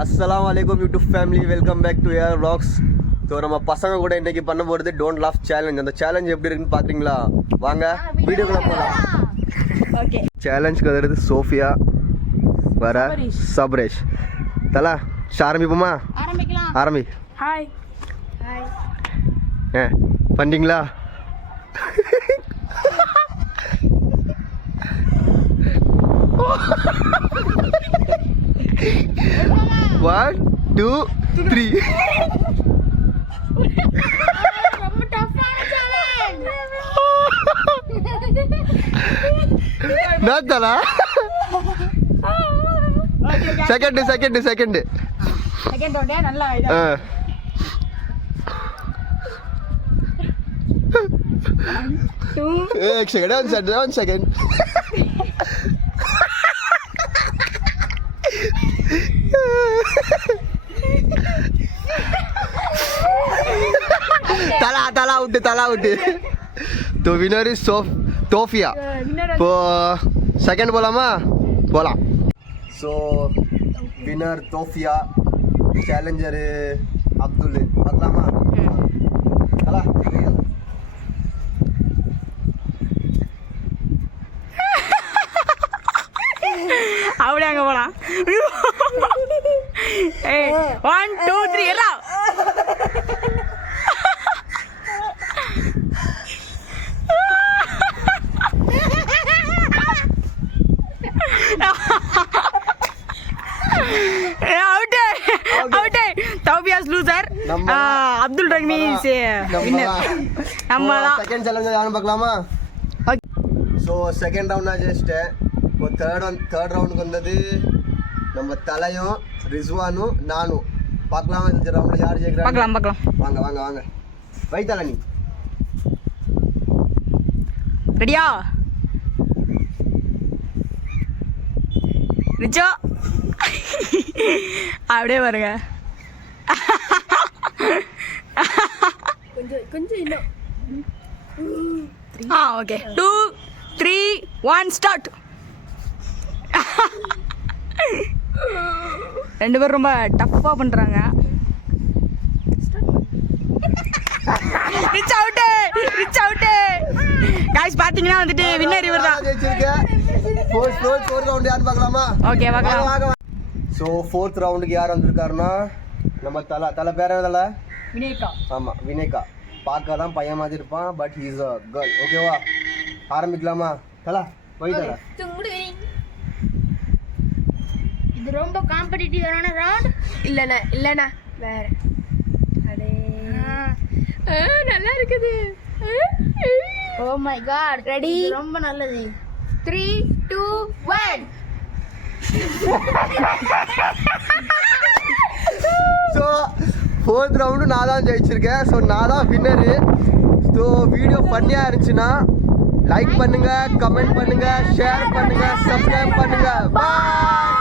அஸ்ஸலாமு அலைக்கும் YouTube family, welcome back to AR vlogs. So நம்ம பசங்க கூட இன்றைக்கி பண்ண போகிறது டோன்ட் லாஃப் சேலஞ்ச். அந்த சேலஞ்ச் எப்படி இருக்குன்னு பார்க்குறீங்களா? வாங்க வீடியோக்குள்ள போகலாம். ஓகே, சேலஞ்சுக்கு வருது சோஃபியா, வர சப்ரேஷ். தலா ஆரம்பிப்போமா? ஆரம்பிக்கலாம். ஆரம்பி. ஹாய் பண்ணிங்களா? One, two, three. ரொம்ப டஃப்பான சேலஞ்ச். நான் தலா செகண்ட் செகண்ட் ஓடே நல்லா இதா. One second. தலா விட்டு. तो विनर इज तोफिया. இப்போ செகண்ட் போலாமா? போலாம். ஸோ வினர் தோஃபியா, சேலஞ்சரு அப்துல். பார்க்கலாமா? தலா அப்படியே அங்கே போகலாம். 1 2 3 எல்லாம். தௌபியாஸ் லூசர், அப்துல் ரஹ்மி வின்னர். நம்ம தான் செகண்ட் சேலஞ்ச் யாரும் பார்க்கலாமா? ஸோ செகண்ட் ரவுண்ட் நான் ஜெயிச்சிட்டேன். இப்போ தேர்ட் ரவுண்டுக்கு வந்தது நம்ம தலையும் ரிஸ்வானும் நானும். பார்க்கலாமா இந்த ரவுண்டில் யார் ஜெயிக்கிறாங்க? பார்க்கலாம். வாங்க வைத்தல நீ ரெடியா? ரிச்சோ அப்படியே பாருங்க. கொஞ்சம் இன்னும். Okay, 2 3 1 start. ரெண்டு பேரும் ரொம்ப டஃப்பாக பண்ணுறாங்க. ரிச் அவுட்டு गाइस, பாத்தீங்கன்னா வந்துட்டு வின்னர் இவர் தான். ஃபோர்த் ரவுண்ட் யார் பார்க்கலாமா? ஓகே, பார்க்கலாம். ஸோ ஃபோர்த் ரவுண்டுக்கு யார் வந்திருக்காருன்னா நம்ம தலை பேர் என்ன? தலை வினேகா. ஆமாம், வினேகா. பார்க்க தான் பையன் மாதிரி இருப்பான், பட் ஹீஸ் அ கேர்ள். ஓகேவா? ஆரம்பிக்கலாமா? தலா போய் தலை. இது ரொம்ப காம்படிட்டிவான ரவுண்ட். இல்லைண்ணா வேற. அடே நல்லா இருக்குது. Oh my God. ரெடி? ரொம்ப நல்லது. 3 2 1. ஸோ ஃபோர்த் ரவுண்டு நான் தான் ஜெயிச்சிருக்கேன். ஸோ நான் தான் வின்னரு. ஸோ வீடியோ ஃபன்னியாக இருந்துச்சுன்னா லைக் பண்ணுங்கள், கமெண்ட் பண்ணுங்கள், ஷேர் பண்ணுங்கள், சப்ஸ்கிரைப் பண்ணுங்கள். பாய்.